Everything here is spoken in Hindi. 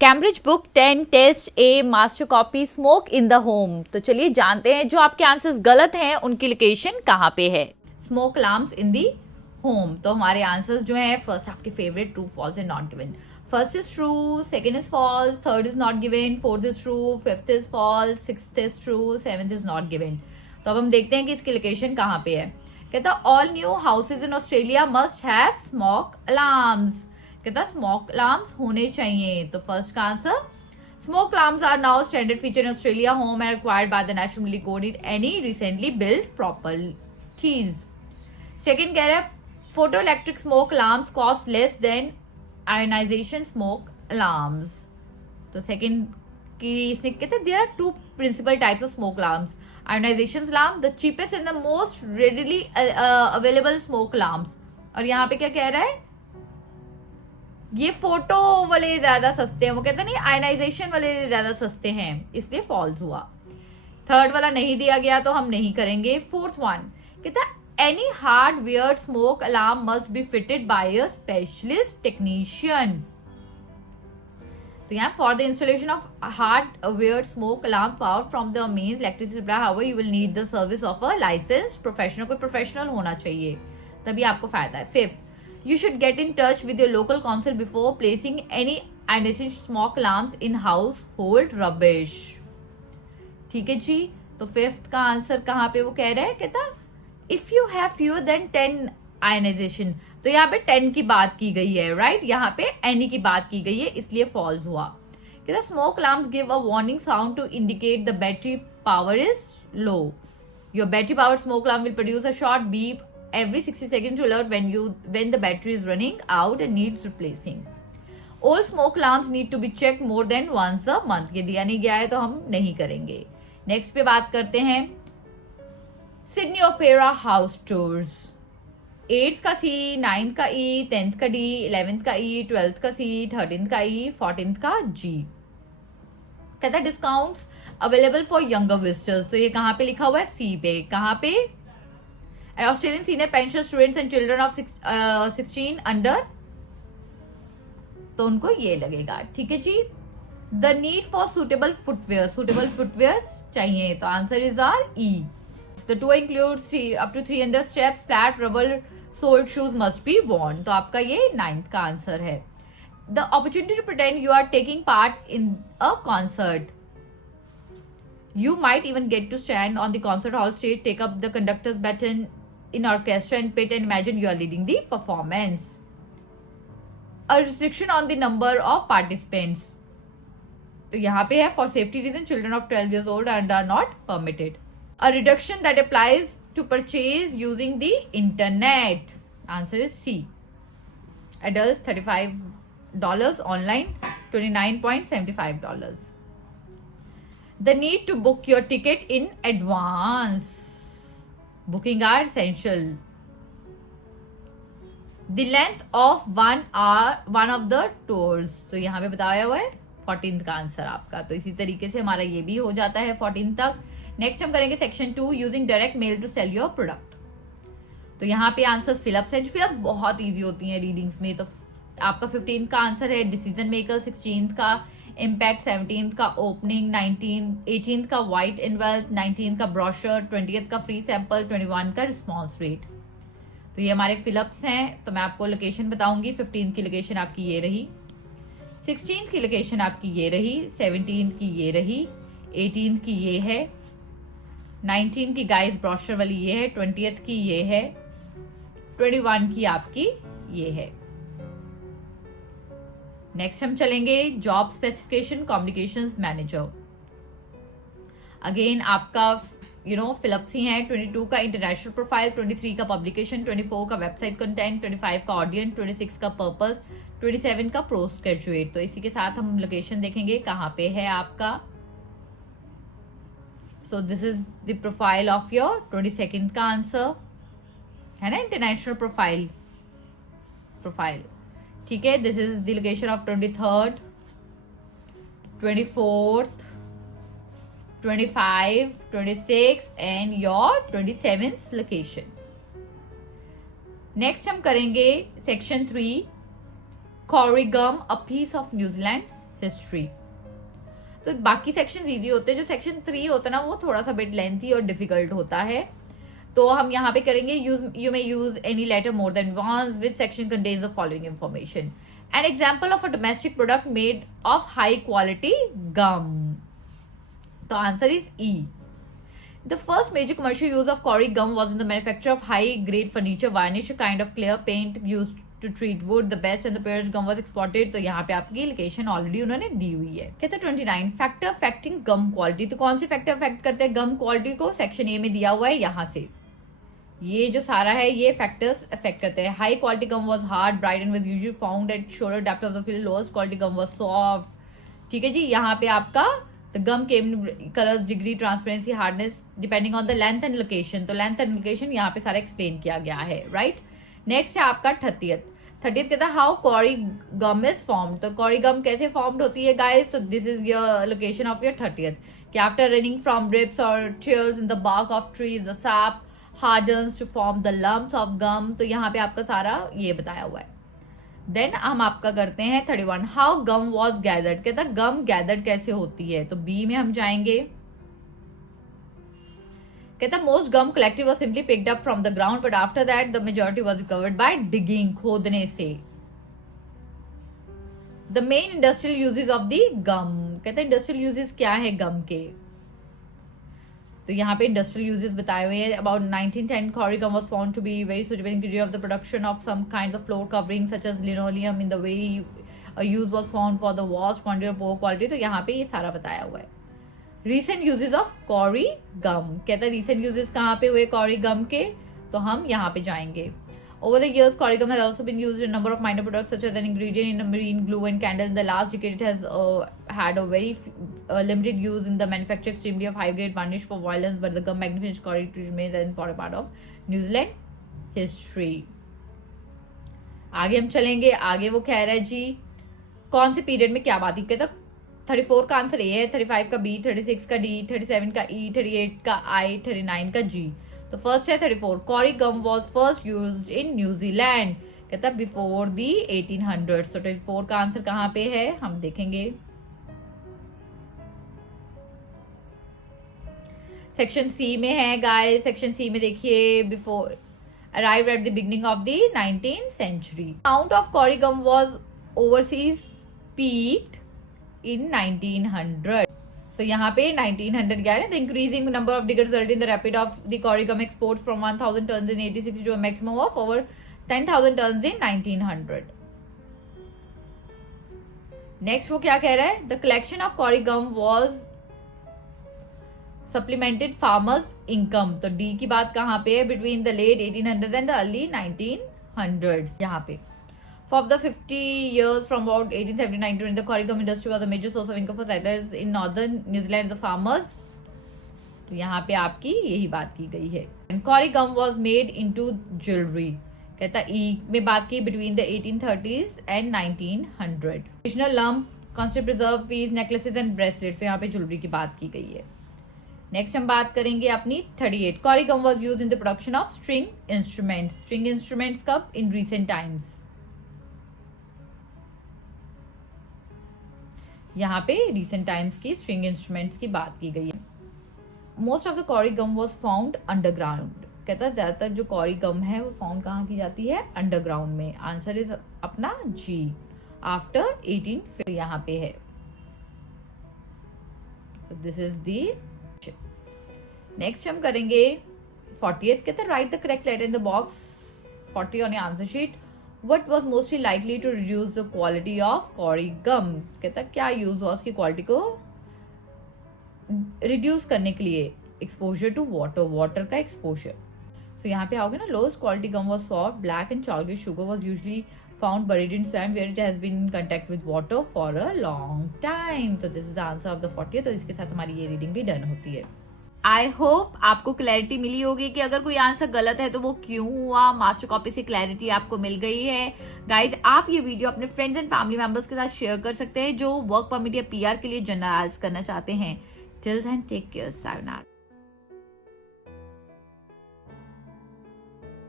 Cambridge book 10 test a master copy smoke in the home. तो चलिए जानते हैं जो आपके आंसर्स गलत हैं उनकी लोकेशन कहाँ पे है। Smoke alarms in the home. तो हमारे आंसर्स जो है, फर्स्ट आपके favourite, true false and not given. First is true, second is false, third is not given, fourth is true, fifth is false, sixth is true, seventh is not given. तो अब हम देखते हैं कि इसकी लोकेशन कहाँ पे है। कहता all new houses in Australia must have smoke alarms. कहता स्मोक अलार्म्स होने चाहिए। तो फर्स्ट का answer, smoke alarms are now standard feature in Australia home and required by the national military code in any recently build properties. Second कह रहा है photo electric smoke alarms cost less than ionisation smoke alarms. तो सेकंड की इसने कहते there are two principal types of smoke alarms, ionisation alarm the cheapest and the most readily available smoke alarms. और यहाँ पे क्या कह रहा है, ये फोटो वाले ज्यादा सस्ते हैं, वो कहता नहीं आयनाइजेशन वाले ज्यादा सस्ते हैं, इसलिए फॉल्स हुआ। थर्ड वाला नहीं दिया गया तो हम नहीं करेंगे। फोर्थ वन कहता any hardware smoke alarm must be fitted by a specialist technician. तो यहाँ for the installation of hardware smoke alarm power from the mains electricity supply however you will need the service of a licensed professional. कोई प्रोफेशनल होना चाहिए तभी आपको फायदा है। Fifth, you should get in touch with your local council before placing any unnecessary smoke alarms in household rubbish। ठीक है जी। तो फिफ्थ का आंसर कहाँ पे वो कह रहा है, कहता if you have fewer than 10 ionization। तो यहाँ पे 10 की बात की गई है, राइट, यहाँ पे any की बात की गई है, इसलिए फॉल्स हुआ। कहता smoke alarms give a warning sound to indicate the battery power is low। your battery powered smoke alarm will produce a short beep every 60 seconds to alert when the battery is running out and needs replacing। All smoke alarms need to be checked more than once a month। ये दिया नहीं गया है तो हम नहीं करेंगे। नेक्स्ट पे बात करते हैं Sydney opera house tours. 8th का सी, 9th का ई, 10th का डी, 11th का ई, 12th का सी, 13th का ई, 14th का जी। कहता है discounts available for younger visitors. तो ये कहाँ पे लिखा हुआ है, सी पे। कहाँ पे, Australian senior pension students and children of 16 under, तो उनको ये लगेगा। ठीक है जी। The need for suitable footwear, suitable footwear चाहिए, तो answer is R E. The tour includes up to 300 steps, flat rubber soled shoes must be worn. तो आपका ये 9th का आंसर है। The opportunity to pretend you are taking part in a concert, you might even get to stand on the concert hall stage, take up the conductor's baton in orchestra and pit and imagine you are leading the performance। A restriction on the number of participants, तो यहाँ पे है for safety reason children of 12 years old and are not permitted। A reduction that applies to purchase using the internet, answer is C। Adults $35, online $29.75। The need to book your ticket in advance, booking are essential। The length of 1 hour one of the tours, तो यहाँ पे बताया हुआ है 14th का आंसर आपका। तो इसी तरीके से हमारा ये भी हो जाता है 14 तक। नेक्स्ट हम करेंगे section 2, using direct mail to sell your product. तो यहाँ पे आंसर फिलअप्स है, जो फिलअप बहुत ईजी होती है रीडिंग्स में। तो आपका 15th का आंसर है डिसीजन मेकर, 16th का इम्पैक्ट, 17th का ओपनिंग, 18th का वाइट इनवेल्व, 19th का ब्रोशर, 20th का फ्री सैंपल, 21 का रिस्पॉन्स रेट। तो ये हमारे फिलअप्स हैं। तो मैं आपको लोकेशन बताऊंगी। 15th की लोकेशन आपकी ये रही, 16th की लोकेशन आपकी ये रही, 17th की ये रही, 18th की ये है, 19th की गाइस ब्रोशर वाली ये है, 20th की ये है, 21 की आपकी ये है। नेक्स्ट हम चलेंगे job specification communications manager. Again आपका फिलअप्स ही है। 22 का इंटरनेशनल प्रोफाइल, 23 का पब्लिकेशन, 24 का वेबसाइट कंटेंट, 25 का ऑडियंस, 26 का पर्पस, 27 का पोस्ट ग्रेजुएट। तो इसी के साथ हम लोकेशन देखेंगे कहाँ पे है आपका। So this is the profile of your 22nd का आंसर है ना, इंटरनेशनल प्रोफाइल। ठीक है, this is the location of 23rd, 24th, 25, 26 and your 27th location। Next हम करेंगे section 3, Corrigan, a piece of New Zealand's history. तो बाकी सेक्शन इजी होते हैं, जो सेक्शन 3 होता है ना वो थोड़ा सा बिट लेंथी और डिफिकल्ट होता है। तो हम यहाँ पे करेंगे you may use any letter more than once, which section contains the following information. An example of a domestic product made of high quality gum. तो answer is E. The first major commercial use of Cory gum was in the manufacture of high-grade furniture varnish, a kind of clear paint used to treat wood. The best and the purest gum was exported. तो यहाँ पे आपकी लोकेशन ऑलरेडी उन्होंने दी हुई है। कहते हैं 29 फैक्टर अफेक्टिंग गम क्वालिटी। तो कौन से फैक्टर अफेक्ट करते हैं गम क्वालिटी को? सेक्शन ए में दिया हुआ है, यहाँ से ये जो सारा है ये फैक्टर्स अफेक्ट करते हैं। High quality gum was hard bright and was usually found at shoulder depth of the field. Lowest quality gum was soft. ठीक है जी, यहाँ पे आपका the gum came in colors, degree, transparency, hardness depending on the length and location। तो लेंथ एंड लोकेशन यहाँ पे सारा एक्सप्लेन किया गया है, राइट। नेक्स्ट है आपका 30th कहता है how kauri gum is formed. तो कॉरी गम कैसे फॉर्म्ड होती है गाइस? तो this is your location of your 30th कि आफ्टर रनिंग फ्रॉम ड्रिप्स और tears in the bark of trees the sap hardens to form the lumps of gum। तो यहाँ पे आपका सारा ये बताया हुआ है। देन हम आपका करते हैं 31 हाउ गम वॉज गैदर्ड। कहता गम गैदर्ड कैसे होती है? तो बी में हम जाएंगे। कहता most gum collected was simply picked up from the ground but after that the majority was recovered by digging, खोदने से। The main industrial uses of the gum. कहता इंडस्ट्रियल यूजेस क्या है गम के? तो यहाँ पे इंडस्ट्रियल यूजेस बताए हुए हैं। About 1910 Cory gum was found to be very suitable ingredient of the production of some kinds of floor covering such as linoleum in the way use was found for the vast quantity of poor quality। तो यहाँ पे ये सारा बताया हुआ है। recent uses of Cory gum। कहता है recent uses कहाँ पे हुए Cory gum के? तो हम यहाँ पे जाएंगे। Over the years, Cory gum has also been used in a number of minor products such as an ingredient in a marine glue and candle. In the last decade, it has had a very limited use in the manufacture extremely of high-grade varnish for violence, but the gum magnifies Cory remains an important part of New Zealand history। आगे हम चलेंगे। आगे वो कह रहा है जी कौन से पीरियड में क्या बात ही कहता। 34 का आंसर ए है, 35 का बी, 36 का डी, 37 का ई, 38 का आई, 39 का जी। तो फर्स्ट है 34 Cory gum was first used in New Zealand। कहता बिफोर दी 1800। तो 34 का आंसर कहाँ पे है हम देखेंगे। सेक्शन सी में है गाइस। सेक्शन सी में देखिए before arrived at the beginning of the 19th century। Amount of Cory gum was overseas peaked in 1900। तो यहाँ पे 1900 क्या है? The increasing number of diggers resulted in the rapid of the Cory gum exports from 1000 tons in 86 to a maximum of over 10,000 tons in 1900। Next वो क्या कह रहा है? The collection of Cory gum was supplemented farmers' income। तो डी की बात कहाँ पे है? Between the late 1800s and the early 1900s। यहाँ पे For the 50 years from about 1879 to the Cory gum industry was a major source of income for settlers in northern New Zealand, the farmers। तो यहाँ पे आपकी यही बात की गई है। And Cory gum was made into jewelry। कहता ई में बात की between the 1830s and 1900। Traditional lump, constant preserved piece, necklaces and bracelets। यहाँ पे ज्वेलरी की बात की गई है। नेक्स्ट हम बात करेंगे अपनी 38 Cory gum was used in the production of string instruments। string instruments कब? In recent times। यहाँ पे रिसेंट टाइम्स की स्ट्रिंग इंस्ट्रूमेंट्स की बात की गई है। Most of the Cory gum was found underground. कहता है ज्यादातर जो Cory gum है वो फाउंड कहाँ की जाती है? अंडरग्राउंड में। आंसर इज अपना जी आफ्टर 1850 यहाँ पे है। This is the. नेक्स्ट हम करेंगे 40th। कहता है write the correct letter in the box 40 on your answer sheet. What was mostly likely to reduce the quality of Cory gum। कहता क्या यूज हुआ उसकी क्वालिटी को रिड्यूस करने के लिए? एक्सपोजर टू वाटर, वाटर का एक्सपोजर। तो यहाँ पे आओगे ना lowest quality gum was soft black and chocolate sugar was usually found buried in sand where it has been in contact with water for a long time। तो this is answer of the 40th। तो इसके साथ हमारी ये रीडिंग भी डन होती है। आई होप आपको क्लैरिटी मिली होगी कि अगर कोई आंसर गलत है तो वो क्यों हुआ। मास्टर कॉपी से क्लैरिटी आपको मिल गई है। गाइज आप ये वीडियो अपने फ्रेंड्स एंड फैमिली मेंबर्स के साथ शेयर कर सकते हैं जो वर्क परमिट या PR के लिए जर्नलाइज करना चाहते हैं। Till then take care, sayonara.